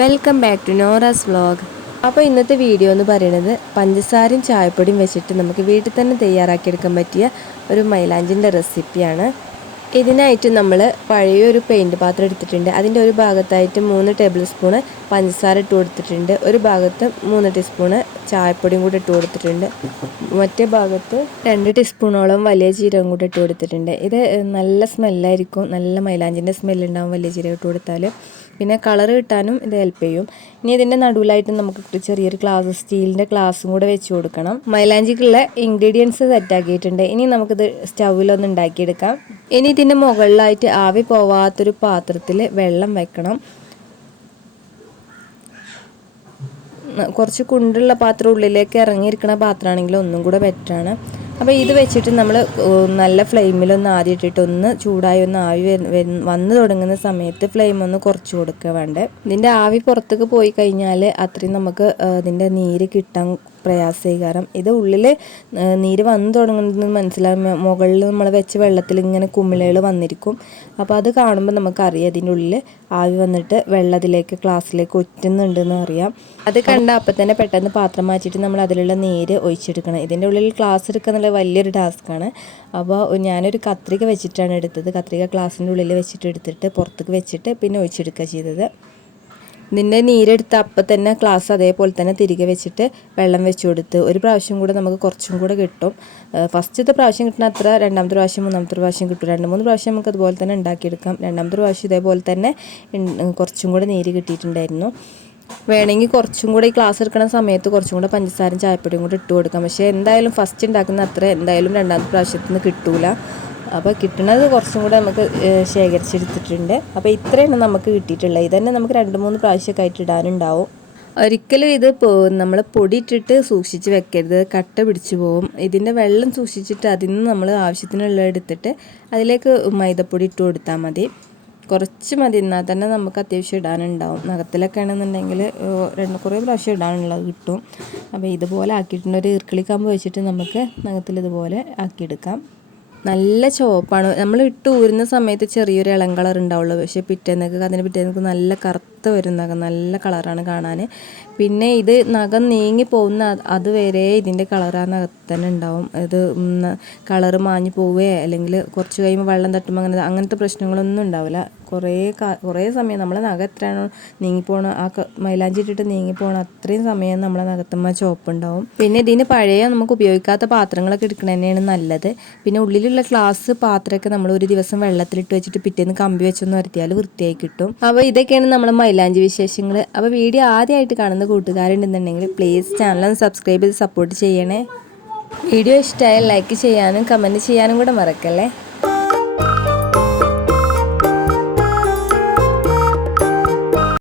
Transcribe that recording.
Welcome back to Nora's vlog അപ്പോൾ ഇന്നത്തെ video എന്ന് പറയുന്നത് പഞ്ചസാരയും ചായപ്പൊടിയും വെച്ചിട്ട് നമുക്ക് വീട്ടിൽ തന്നെ തയ്യാറാക്കിയെടുക്കാൻ പറ്റിയ ഒരു മൈലാഞ്ചിന്റെ റെസിപ്പിയാണ് ഇതിനായിട്ട് നമ്മൾ പഴയൊരു പെയിന്റ് പാത്രം എടുത്തിട്ടുണ്ട്. അതിന്റെ ഒരു ഭാഗത്തായിട്ട് മൂന്ന് ടേബിൾ സ്പൂണ് പഞ്ചസാര ഇട്ട് കൊടുത്തിട്ടുണ്ട്. ഒരു ഭാഗത്ത് മൂന്ന് ടീസ്പൂണ് ചായപ്പൊടിയും കൂടി ഇട്ട് കൊടുത്തിട്ടുണ്ട്. മറ്റേ ഭാഗത്ത് രണ്ട് ടീസ്പൂണോളം വലിയ ജീരകം കൂടി ഇട്ട് കൊടുത്തിട്ടുണ്ട്. ഇത് നല്ല സ്മെല്ലായിരിക്കും നല്ല മൈലാഞ്ചിന്റെ സ്മെല്ലുണ്ടാവും വലിയ ജീരകം ഇട്ട് കൊടുത്താൽ പിന്നെ കളർ കിട്ടാനും ഇത് ഹെൽപ്പ് ചെയ്യും. ഇനി ഇതിന്റെ നടുവിലായിട്ട് നമുക്ക് ചെറിയൊരു ഗ്ലാസ് സ്റ്റീലിന്റെ ഗ്ലാസും കൂടെ വെച്ച് കൊടുക്കണം. മൈലാഞ്ചിക്കുള്ള ഇൻഗ്രീഡിയൻസ് സെറ്റാക്കിയിട്ടുണ്ട്. ഇനി നമുക്കിത് സ്റ്റൗവിലൊന്ന് ഉണ്ടാക്കിയെടുക്കാം. ഇനി ഇതിന്റെ മുകളിലായിട്ട് ആവി പോവാത്തൊരു പാത്രത്തിൽ വെള്ളം വെക്കണം. കുറച്ച് കുണ്ടുള്ള പാത്രം ഉള്ളിലേക്ക് ഇറങ്ങിയിരിക്കുന്ന പാത്രമാണെങ്കിൽ ഒന്നും കൂടെ ബെറ്ററാണ് അപ്പോൾ ഇത് വെച്ചിട്ട് നമ്മൾ നല്ല ഫ്ലെയിമിലൊന്ന് ആദ്യം ഇട്ടിട്ട് ഒന്ന് ചൂടായി ഒന്ന് ആവി വന്ന് തുടങ്ങുന്ന സമയത്ത് ഫ്ലെയിം ഒന്ന് കുറച്ച് കൊടുക്കുക വേണ്ടേ. ഇതിന്റെ ആവി പുറത്തേക്ക് പോയി കഴിഞ്ഞാൽ അത്രയും നമുക്ക് ഇതിന്റെ നീര് കിട്ടാൻ പ്രയാസീകാരം. ഇത് ഉള്ളിൽ നീര് വന്നു തുടങ്ങുന്നത് മനസ്സിലാകും മുകളിൽ നമ്മൾ വെച്ച വെള്ളത്തിൽ ഇങ്ങനെ കുമിളകൾ വന്നിരിക്കും. അപ്പോൾ അത് കാണുമ്പോൾ നമുക്കറിയാം അതിന്റെ ഉള്ളിൽ ആവി വന്നിട്ട് വെള്ളത്തിലേക്ക് ക്ലാസ്സിലേക്ക് ഒറ്റുന്നുണ്ടെന്ന് അറിയാം. അത് കണ്ട അപ്പം തന്നെ പെട്ടെന്ന് പാത്രം മാറ്റിയിട്ട് നമ്മൾ അതിലുള്ള നീര് ഒഴിച്ചെടുക്കണം. ഇതിന്റെ ഉള്ളിൽ ഗ്ലാസ് എടുക്കുക എന്നുള്ള വലിയൊരു ടാസ്ക്കാണ്. അപ്പോൾ ഞാനൊരു കത്രിക വെച്ചിട്ടാണ് എടുത്തത്. കത്രിക ഗ്ലാസിന്റെ ഉള്ളിൽ വെച്ചിട്ട് എടുത്തിട്ട് പുറത്തേക്ക് വെച്ചിട്ട് പിന്നെ ഒഴിച്ചെടുക്കുക ചെയ്തത്. ഇതിന്റെ നീരെടുത്ത് അപ്പം തന്നെ ക്ലാസ് അതേപോലെ തന്നെ തിരികെ വെച്ചിട്ട് വെള്ളം വെച്ച് കൊടുത്ത് ഒരു പ്രാവശ്യം കൂടെ നമുക്ക് കുറച്ചും കൂടെ കിട്ടും. ഫസ്റ്റത്തെ പ്രാവശ്യം കിട്ടുന്ന അത്ര രണ്ടാമത്തെ പ്രാവശ്യം മൂന്നാമത്തെ പ്രാവശ്യം കിട്ടും. രണ്ട് മൂന്ന് പ്രാവശ്യം നമുക്ക് അതുപോലെ തന്നെ ഉണ്ടാക്കിയെടുക്കാം. രണ്ടാമത്തെ പ്രാവശ്യം ഇതേപോലെ തന്നെ കുറച്ചും കൂടെ നീര് കിട്ടിയിട്ടുണ്ടായിരുന്നു. വേണമെങ്കിൽ കുറച്ചും കൂടെ ഈ ക്ലാസ് എടുക്കുന്ന സമയത്ത് കുറച്ചും കൂടെ പഞ്ചസാരയും ചായപ്പൊടിയും കൂടെ ഇട്ട് കൊടുക്കാം. പക്ഷേ എന്തായാലും ഫസ്റ്റ് ഉണ്ടാക്കുന്ന അത്ര എന്തായാലും രണ്ടാമത്തെ പ്രാവശ്യത്തിൽ നിന്ന് കിട്ടൂല. അപ്പോൾ കിട്ടുന്നത് കുറച്ചും കൂടെ നമുക്ക് ശേഖരിച്ചെടുത്തിട്ടുണ്ട്. അപ്പോൾ ഇത്രയാണ് നമുക്ക് കിട്ടിയിട്ടുള്ളത്. ഇതന്നെ നമുക്ക് രണ്ട് മൂന്ന് പ്രാവശ്യമൊക്കെ ആയിട്ട് ഇടാനുണ്ടാവും. ഒരിക്കലും ഇത് നമ്മൾ പൊടിയിട്ടിട്ട് സൂക്ഷിച്ച് വെക്കരുത്. കട്ട പിടിച്ചു പോകും ഇതിന്റെ വെള്ളം സൂക്ഷിച്ചിട്ട് അതിൽ നിന്ന് നമ്മൾ ആവശ്യത്തിനുള്ള എടുത്തിട്ട് അതിലേക്ക് മൈദപ്പൊടി ഇട്ട് കൊടുത്താൽ മതി. കുറച്ച് മതി. എന്നാൽ തന്നെ നമുക്ക് അത്യാവശ്യം ഇടാനുണ്ടാവും. നഖത്തിലൊക്കെ ആണെന്നുണ്ടെങ്കിൽ രണ്ട് കുറേ പ്രാവശ്യം ഇടാനുള്ളത് കിട്ടും. അപ്പോൾ ഇതുപോലെ ആക്കിയിട്ടുണ്ട്. ഒരു ഈർക്കിളിക്കാമ്പ് വെച്ചിട്ട് നമുക്ക് നഖത്തിൽ ഇതുപോലെ ആക്കിയെടുക്കാം. നല്ല ചുവപ്പാണ്. നമ്മൾ ഇട്ട് ഊരുന്ന സമയത്ത് ചെറിയൊരു ഇളം കളർ ഉണ്ടാവുള്ളൂ. പക്ഷേ പിറ്റേന്നൊക്കെ അതിന് പിറ്റേന്നൊക്കെ നല്ല കറുത്ത് വരും നഖം നല്ല കളറാണ് കാണാൻ. പിന്നെ ഇത് നഖം നീങ്ങി പോകുന്ന അതുവരെ ഇതിന്റെ കളർ ആ നഖത്ത് തന്നെ ഉണ്ടാവും. ഇത് കളർ മാഞ്ഞു പോവുകയോ അല്ലെങ്കിൽ കുറച്ച് കഴിയുമ്പോൾ വെള്ളം തട്ടുമ്പോൾ അങ്ങനെ അങ്ങനത്തെ പ്രശ്നങ്ങളൊന്നും ഉണ്ടാവില്ല. കുറേ കുറേ സമയം നമ്മളെ നഖം എത്രയാണോ നീങ്ങിപ്പോണ ആ മൈലാഞ്ചി ഇട്ടിട്ട് നീങ്ങിപ്പോണ അത്രയും സമയം നമ്മളെ നഖത്തുമ്പോൾ ചുവപ്പുണ്ടാവും പിന്നെ ഇതിന് പഴയ നമുക്ക് ഉപയോഗിക്കാത്ത പാത്രങ്ങളൊക്കെ എടുക്കണ തന്നെയാണ് നല്ലത്. പിന്നെ ഉള്ളിലുള്ള ഗ്ലാസ് പാത്രമൊക്കെ നമ്മൾ ഒരു ദിവസം വെള്ളത്തിലിട്ട് വെച്ചിട്ട് പിറ്റേന്ന് കമ്പി വെച്ചൊന്ന് വരുത്തിയാൽ വൃത്തിയായി കിട്ടും. അപ്പോൾ ഇതൊക്കെയാണ് നമ്മൾ മൈലാഞ്ചി വിശേഷങ്ങൾ. അപ്പോൾ വീഡിയോ ആദ്യമായിട്ട് കാണുന്ന കൂട്ടുകാരുണ്ടെന്നുണ്ടെങ്കിൽ പ്ലീസ് ചാനൽ സബ്സ്ക്രൈബ് ചെയ്ത് സപ്പോർട്ട് ചെയ്യണേ. വീഡിയോ ഇഷ്ടമായാൽ ലൈക്ക് ചെയ്യാനും കമന്റ് ചെയ്യാനും കൂടെ മറക്കല്ലേ?